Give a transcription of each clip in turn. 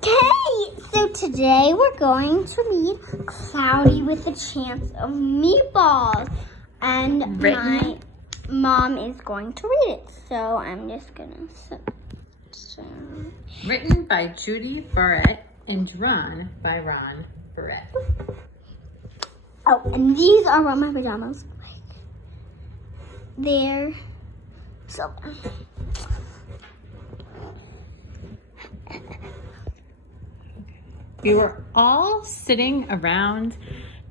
Okay, so today we're going to read Cloudy with a Chance of Meatballs. And my mom is going to read it. So I'm just going to sit down. Written by Judy Barrett and drawn by Ron Barrett. Oh, and these are what my pajamas look like. They're so... We were all sitting around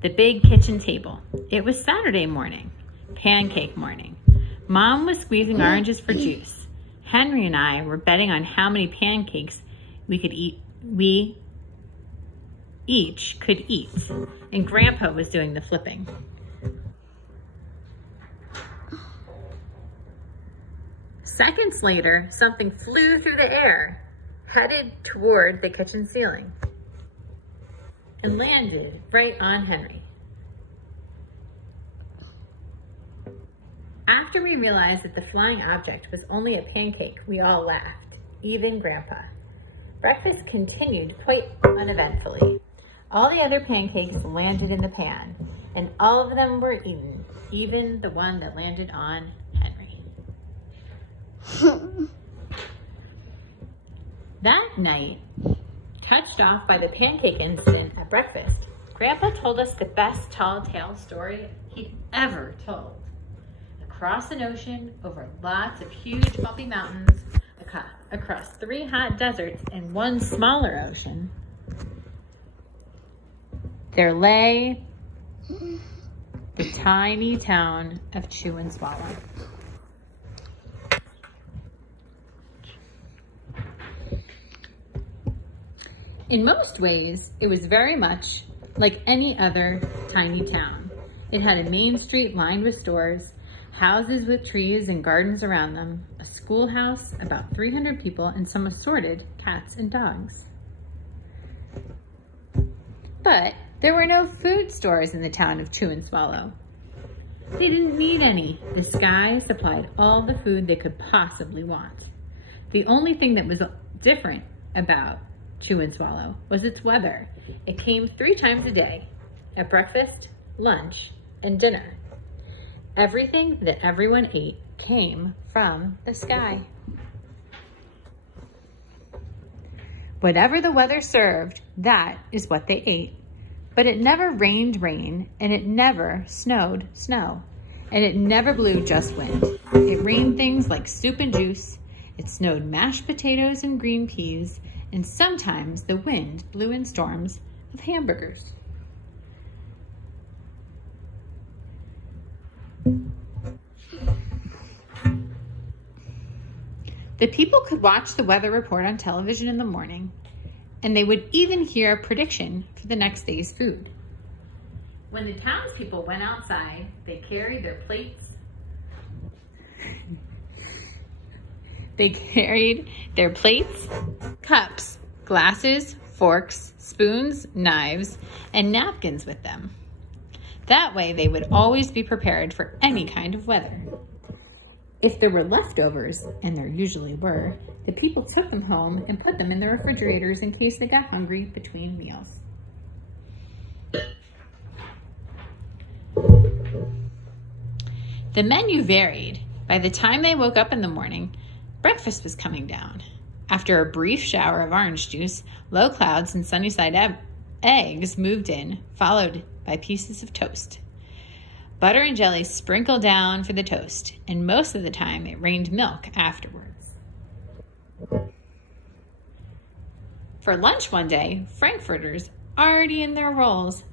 the big kitchen table. It was Saturday morning, pancake morning. Mom was squeezing oranges for juice. Henry and I were betting on how many pancakes we each could eat, and Grandpa was doing the flipping. Seconds later, something flew through the air, headed toward the kitchen ceiling, and landed right on Henry. After we realized that the flying object was only a pancake, we all laughed, even Grandpa. Breakfast continued quite uneventfully. All the other pancakes landed in the pan, and all of them were eaten, even the one that landed on Henry. That night, touched off by the pancake incident at breakfast, Grandpa told us the best tall tale story he'd ever told. Across an ocean, over lots of huge bumpy mountains, across 3 hot deserts and 1 smaller ocean, there lay the tiny town of Chew and Swallow. In most ways, it was very much like any other tiny town. It had a main street lined with stores, houses with trees and gardens around them, a schoolhouse, about 300 people, and some assorted cats and dogs. But there were no food stores in the town of Chew and Swallow. They didn't need any. The sky supplied all the food they could possibly want. The only thing that was different about Chew and Swallow was its weather. It came 3 times a day, at breakfast, lunch, and dinner. Everything that everyone ate came from the sky. Whatever the weather served, that is what they ate. But it never rained rain, and it never snowed snow, and it never blew just wind. It rained things like soup and juice. It snowed mashed potatoes and green peas, and sometimes the wind blew in storms of hamburgers. The people could watch the weather report on television in the morning, and they would even hear a prediction for the next day's food. When the townspeople went outside, they carried their plates. Cups, glasses, forks, spoons, knives, and napkins with them. That way they would always be prepared for any kind of weather. If there were leftovers, and there usually were, the people took them home and put them in the refrigerators in case they got hungry between meals. The menu varied. By the time they woke up in the morning, breakfast was coming down. After a brief shower of orange juice, low clouds and sunny side eggs moved in, followed by pieces of toast. Butter and jelly sprinkled down for the toast, and most of the time it rained milk afterwards. For lunch one day, frankfurters, already in their rolls,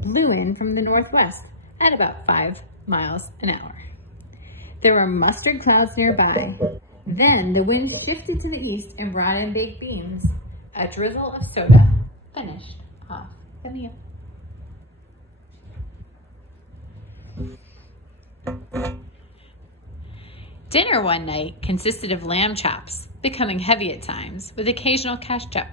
blew in from the northwest at about 5 miles an hour. There were mustard clouds nearby. Then the wind shifted to the east and brought in baked beans. A drizzle of soda finished off the meal. Dinner one night consisted of lamb chops, becoming heavy at times, with occasional ketchup.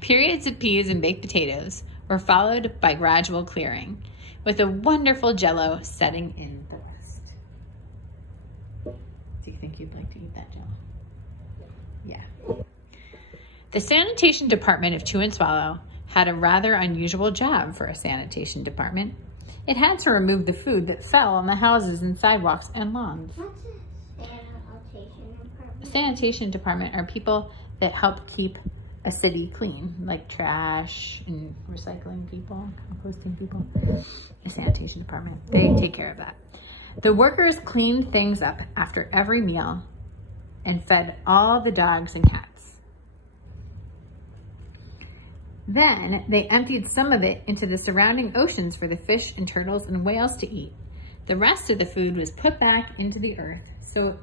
Periods of peas and baked potatoes were followed by gradual clearing, with a wonderful jello setting in the west. Do you think you'd like to eat that jello? Yeah. The sanitation department of Chew and Swallow had a rather unusual job for a sanitation department. It had to remove the food that fell on the houses and sidewalks and lawns. What's a sanitation department? A sanitation department are people that help keep a city clean, like trash and recycling people, composting people. A sanitation department, they take care of that. The workers cleaned things up after every meal and fed all the dogs and cats. Then they emptied some of it into the surrounding oceans for the fish and turtles and whales to eat. The rest of the food was put back into the earth so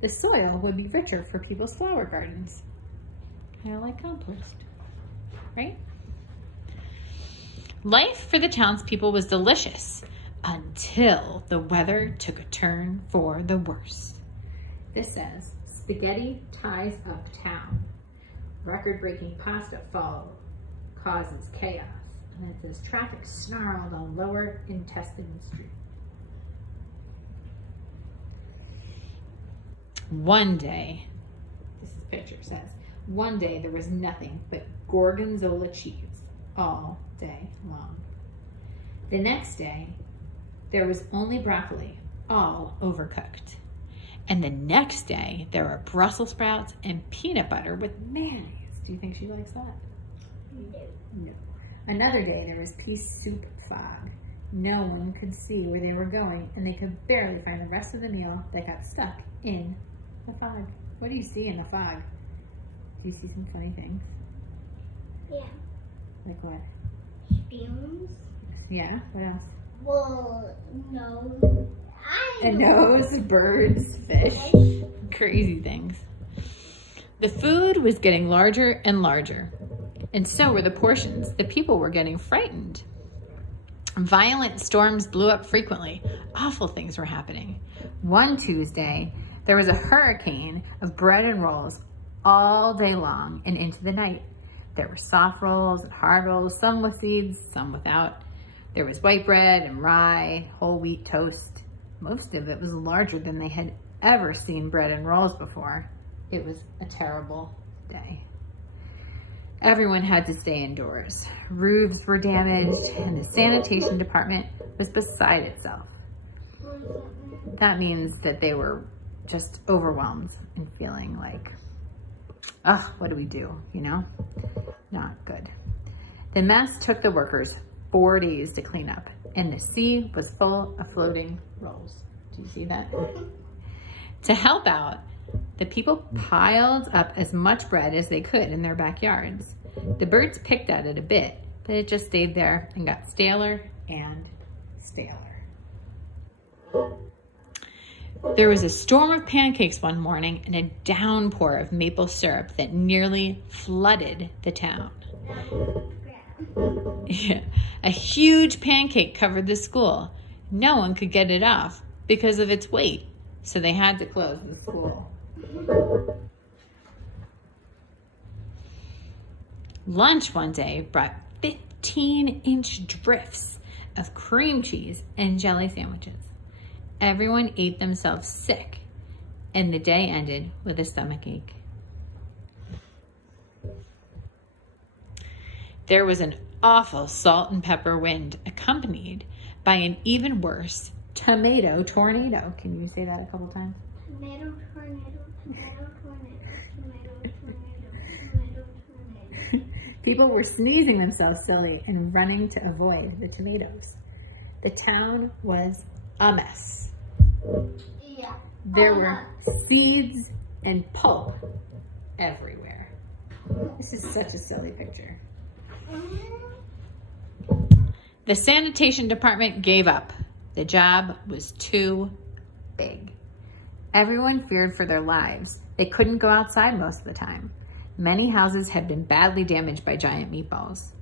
the soil would be richer for people's flower gardens. Kind of like compost, right? Life for the townspeople was delicious until the weather took a turn for the worse. This says, spaghetti ties up town. Record-breaking pasta fall causes chaos. And it says, traffic snarled on lower intestine street. One day, this picture says, one day there was nothing but gorgonzola cheese all day long. The next day, there was only broccoli, all overcooked. And the next day, there were Brussels sprouts and peanut butter with mayonnaise. Do you think she likes that? No. Another day, there was pea soup fog. No one could see where they were going, and they could barely find the rest of the meal that got stuck in the fog. What do you see in the fog? Do you see some funny things? Yeah. Like what? Fumes. Yeah, what else? Well, no. A nose, birds, fish, crazy things. The food was getting larger and larger, and so were the portions. The people were getting frightened. Violent storms blew up frequently. Awful things were happening. One Tuesday, there was a hurricane of bread and rolls all day long and into the night. There were soft rolls and hard rolls, some with seeds, some without. There was white bread and rye, whole wheat toast. Most of it was larger than they had ever seen bread and rolls before. It was a terrible day. Everyone had to stay indoors. Roofs were damaged and the sanitation department was beside itself. That means that they were just overwhelmed and feeling like, ugh, what do we do, you know? Not good. The mess took the workers 4 days to clean up, and the sea was full of floating rolls. Do you see that? To help out, the people piled up as much bread as they could in their backyards. The birds picked at it a bit, but it just stayed there and got staler and staler. There was a storm of pancakes one morning and a downpour of maple syrup that nearly flooded the town. Yeah. A huge pancake covered the school. No one could get it off because of its weight, so they had to close the school. Lunch one day brought 15-inch drifts of cream cheese and jelly sandwiches. Everyone ate themselves sick, and the day ended with a stomachache. There was an awful salt and pepper wind accompanied by an even worse tomato tornado. Can you say that a couple times? Tomato tornado, tomato tornado, tomato tornado, tomato tornado. People were sneezing themselves silly and running to avoid the tomatoes. The town was a mess. Yeah. There were seeds and pulp everywhere. This is such a silly picture. The sanitation department gave up. The job was too big. Everyone feared for their lives. They couldn't go outside most of the time. Many houses had been badly damaged by giant meatballs.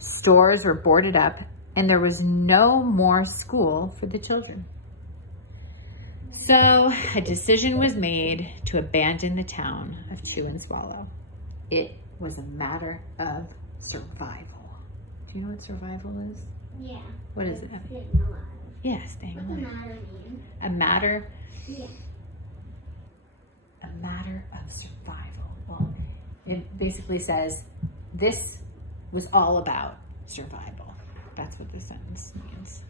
Stores were boarded up, and there was no more school for the children. So a decision was made to abandon the town of Chew and Swallow. It was a matter of survival. Do you know what survival is? Yeah. What is it? Staying alive. Yeah, staying What's alive. a matter mean? A matter? Yeah. A matter of survival. Well, It basically says, this was all about survival. That's what this sentence means.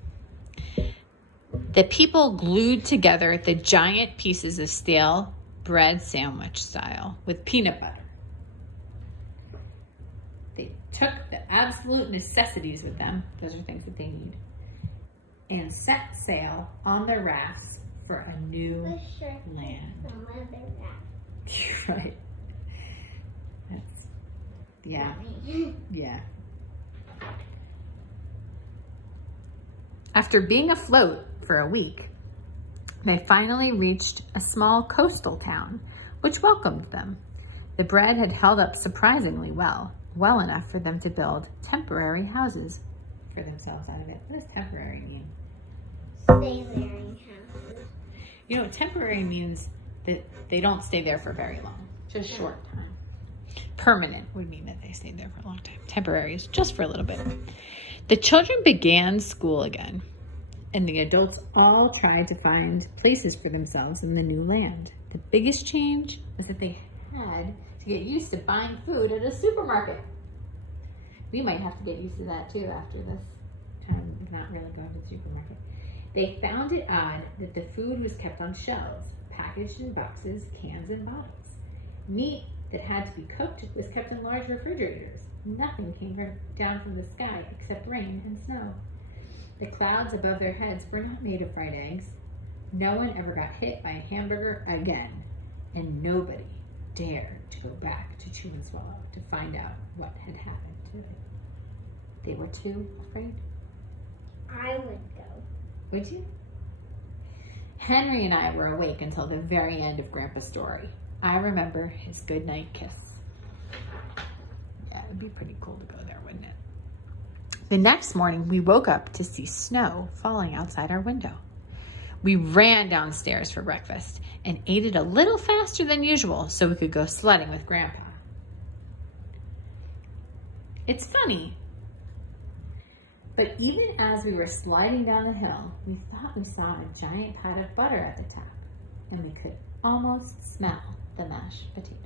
The people glued together the giant pieces of stale bread sandwich style with peanut butter. They took the absolute necessities with them, those are things that they need, and set sail on their rafts for a new land. Right. That's, yeah. Yeah. After being afloat for a week, they finally reached a small coastal town, which welcomed them. The bread had held up surprisingly well enough for them to build temporary houses for themselves out of it. What does temporary mean? Stay-there-ing houses. You know, temporary means that they don't stay there for very long, just short time. Permanent would mean that they stayed there for a long time. Temporary is just for a little bit. The children began school again, and the adults all tried to find places for themselves in the new land. The biggest change was that they had to get used to buying food at a supermarket. We might have to get used to that too after this, not really going to the supermarket. They found it odd that the food was kept on shelves, packaged in boxes, cans, and bottles. Meat that had to be cooked was kept in large refrigerators. Nothing came down from the sky except rain and snow. The clouds above their heads were not made of fried eggs. No one ever got hit by a hamburger again, and nobody dared to go back to Chew and Swallow to find out what had happened to them. They were too afraid. I would go. Would you? Henry and I were awake until the very end of Grandpa's story. I remember his goodnight kiss. Yeah, it'd be pretty cool to go there, wouldn't it? The next morning, we woke up to see snow falling outside our window. We ran downstairs for breakfast and ate it a little faster than usual so we could go sledding with Grandpa. It's funny, but even as we were sliding down the hill, we thought we saw a giant pot of butter at the top, and we could almost smell the mashed potatoes.